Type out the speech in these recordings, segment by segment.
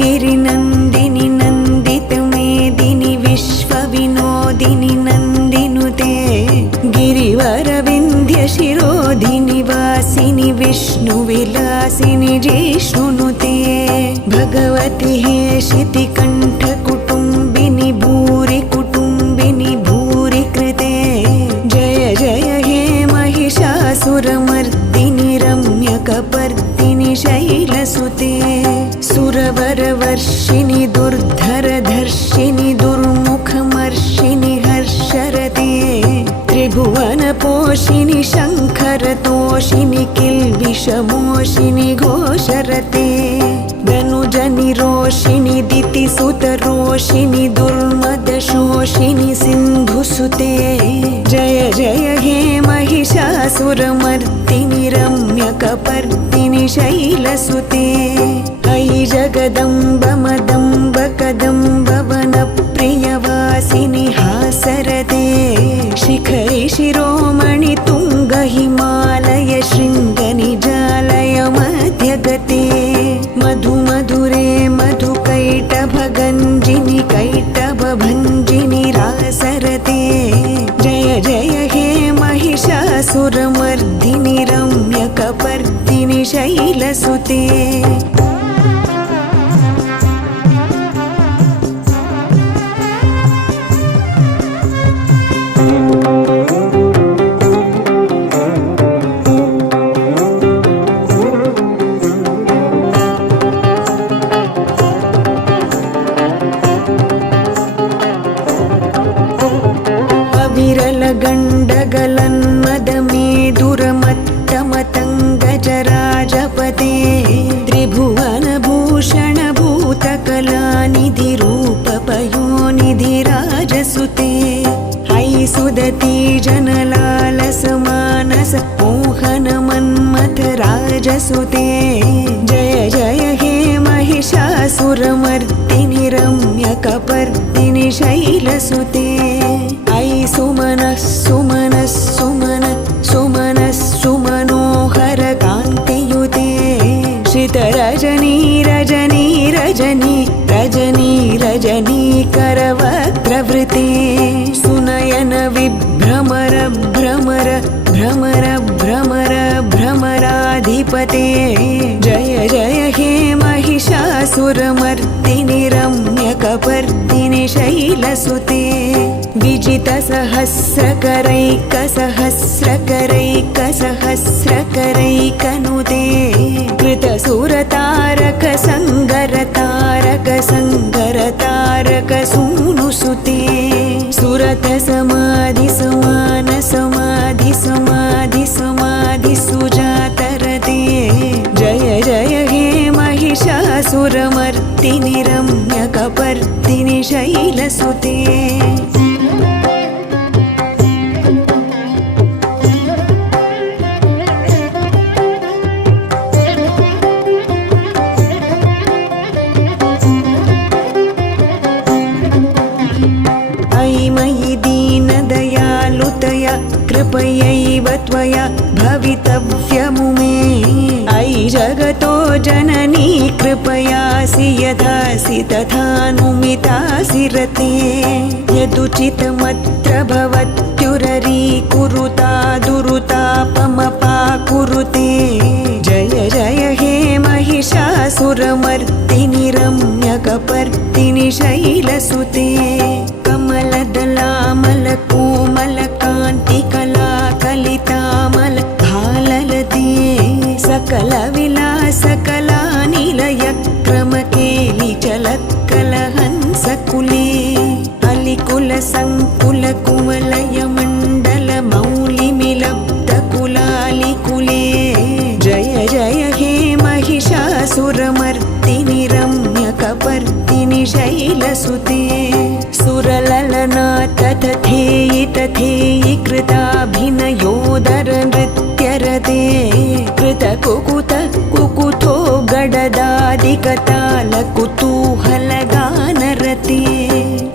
गिरिनन्दिनि नन्दितमेदिनि विश्वविनोदिनि नन्दिनुते गिरिवरविन्ध्यशिरोधिनि वासिनि विष्णुविलासिनि जिष्णुनुते भगवति हेशितिकण्ठकुटुम्बिनि भूरि कुटुम्बिनि भूरि कृते जय जय हे महिषासुरमर्दिनि रम्यकपर्दिनि शैलसुते सुरवरवर्षिणि दुर्धरधर्षिणि दुर्मुखमर्षिणि हर्षरते त्रिभुवनपोषिणि शङ्खरतोषिणि किल्बिषमोषिणि घोषरते धनुजनिरोषिणि दितिसुतरोषिणि दुर्मदशोषिणि सिन्धुसुते जय जय हे महिषासुरमर्दिनि रम्यकपर्दिनि शैलसुते अयि जगदम्ब मदम्ब कदम्ब वनप्रियवासिनि हासरते शिखरि शिरोमणि तुङ्ग हिमालय शृङ्गनिजालय मध्यगते मधु मधुरे मधुकैटभगञ्जिनि कैटभभञ्जिनि रासरते जय जय हे महिषासुरमर्दिनि रम्यकपर्दिनि शैलसुते गण्डगलन्मदमेदुरमत्तमतङ्गजराजपते त्रिभुवनभूषणभूतकलानिधिरूपपयोनिधिराजसुते अयि सुदती जनलालसमानस मोहनमन्मथराजसुते जय जय हे महिषासुरमर्दिनि रम्यकपर्दिनि शैलसुते अयि सुमनः सुमनः सुमनः सुमनः सुमनोहर कान्तियुते श्रितरजनी रजनी रजनी रजनी रजनी करवक्त्रवृते सुनयन विभ्रमर भ्रमर भ्रमर भ्रमर भ्रमराधिपते जय जय हे महिषासुरमर्दिनि रम्यकपर्दिनि शैलसुते विजितसहस्रकरैकसहस्रकरैकसहस्रकरैकनुते कृतसुरतारक संगरतारक संगरतारक सूनुसुते सुरत समाधि समान समाधि समाधि समाधि सुजातरते जय जय हे महिषासुरमर्दिनि रम्यकपर्दिनि शैलसुते कृपयैव त्वया भवितव्यमुमे अयि जगतो जननी कृपयासि यथासि तथानुमितासि रते यदुचितमत्र भवत्युररीकुरुता दुरुतापमपाकुरुते जय जय हे महिषासुरमर्दिनि रम्यकपर्दिनि शैलसुते कमलदलामलकोमलकान्तिकला कलितामल भाललते सकलविलासकलानिलयक्रमकेलिचलत्कलहंसकुले अलिकुलसङ्कुलकुमलयमण्डलमौलिमिलब्धकुलालिकुले जय जय हे महिषासुरमर्दिनि रम्यकपर्दिनि शैलसुते सुरललना तथेयि तथेयि कृताभिनयोदर नृत्यरते कृतकुकुत कुकुथो गडदादिकताल कुतूहलगानरते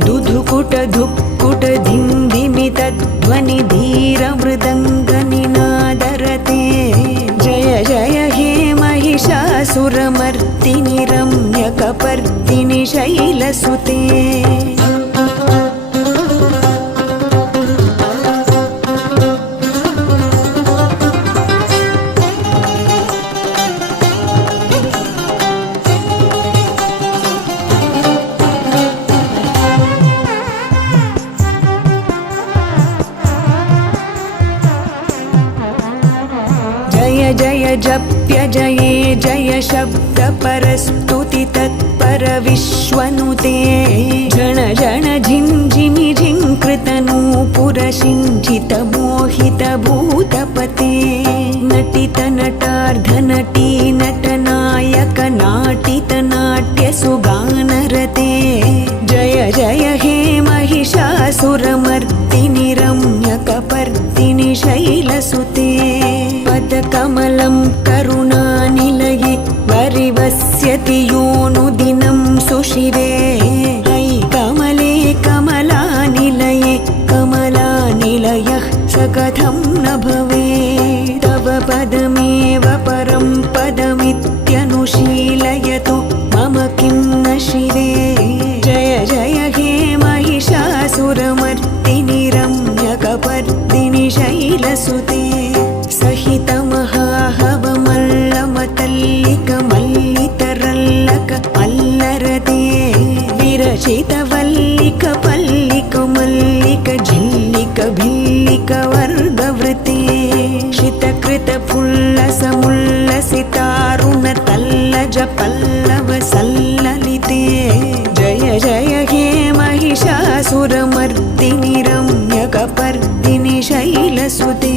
दुधुकुट धुक्कुट धिन्धिमि तद्ध्वनि धीरमृदङ्गनिनादरते जय जय हे महिषासुरमर्दिनि रम्यकपर्दिनि शैलसुते जय जय जप्य जये जय शब्द परस्तुति तत्पर विश्वनुते जन जन झिञ्झिमि झिङ्कृतनूपुर सिञ्झित मोहित भूतपते नटित नटार्धनटी नटनायक नाटित नाट्य सुगानरते जय जय हे महिषासुरमर्दिनि रम्यकपर्दिनि शैलसुते पदकमलं करुणानिलये वरिवस्यति योऽनुदिनं सुशिरे अयि कमले कमलानिलये कमलानिलयः स कथं न भवेत् तव पदमेव परं पदमित्यनुशीलयतु मम किं न शिरे जय जय हे महिषासुरमर्दिनि रम्यकपर्दिनि शैलसुते सहितमहाहवमल्लमतल्लिकमल्लितरल्लक मल्लरते विरचितवल्लिक पल्लिक मल्लिक झिल्लिक भिल्लिक वर्गवृते शितकृत पुल्लसमुल्लसितारुण तल्लज पल्लव सल्ललिते जय जय हे महिषासुरमर्दिनि रम्यकपर्दिनि शैलसुते